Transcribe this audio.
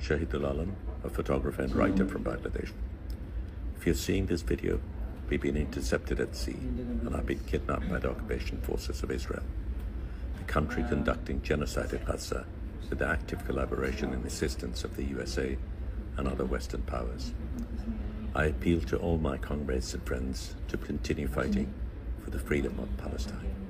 Shahidul Alam, a photographer and writer from Bangladesh. If you're seeing this video, we've been intercepted at sea and have been kidnapped by the occupation forces of Israel, the country conducting genocide in Gaza with the active collaboration and assistance of the USA and other Western powers. I appeal to all my comrades and friends to continue fighting for the freedom of Palestine.